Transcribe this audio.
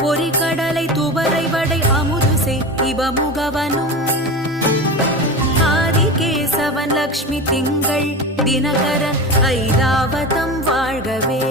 பொறிகடலை துவரை வடை அமுது செய் இவமுகவனும் ஆதிகேசவன் லக்ஷ்மி திங்கள் தினகரன் ஐராவதம் வாழ்கவே.